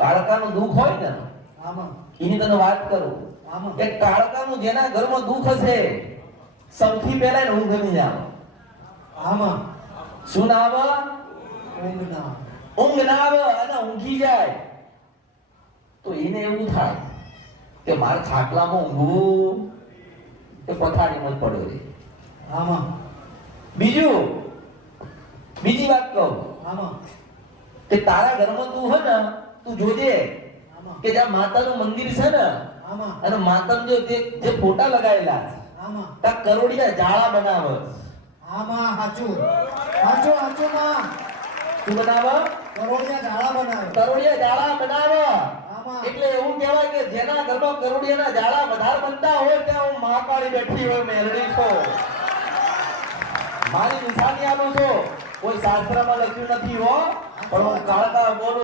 કાળકાનું દુઃખ હોય ને આમાં એની તને વાત કરું આમાં કે કાળકાનું જેના ઘરમાં દુઃખ હશે સૌથી પહેલા એને ઊંઘ નહીં આવે. આમાં શું ના આવે? ઊંઘ ના ઊંઘ ના આવે અને ઊંઘી જાય તો એને એવું થાય કે મારે ખાટલામાં ઊંઘવું કે પથારીમાં જ પડ્યો રહે. આમાં બીજી વાત કહું આમાં કે તારા ઘરમાં તું હે ને તું જોજે આમાં કે જ્યાં માતાનું મંદિર છે ને આમાં અને માતાના જે ફોટા લગાવેલા આમાં ત્યાં કરોડિયા જાળા બનાવે. આમાં હાચું હાચું હાચું માં શું બનાવે? કરોડિયા ઝાડા બનાવે કરોડિયા જાળા બનાવે. આમાં એટલે એવું કહેવાય કે જેના ઘરમાં કરોડિયાના જાળા વધારે બનતા હોય ત્યાં હું મહાકાળી બેઠી હોય મેલડી છો. મારી નિશાની આપું છું. કોઈ શાસ્ત્રમાં લખ્યું નથી હો, પણ હું કાળકા બોલું.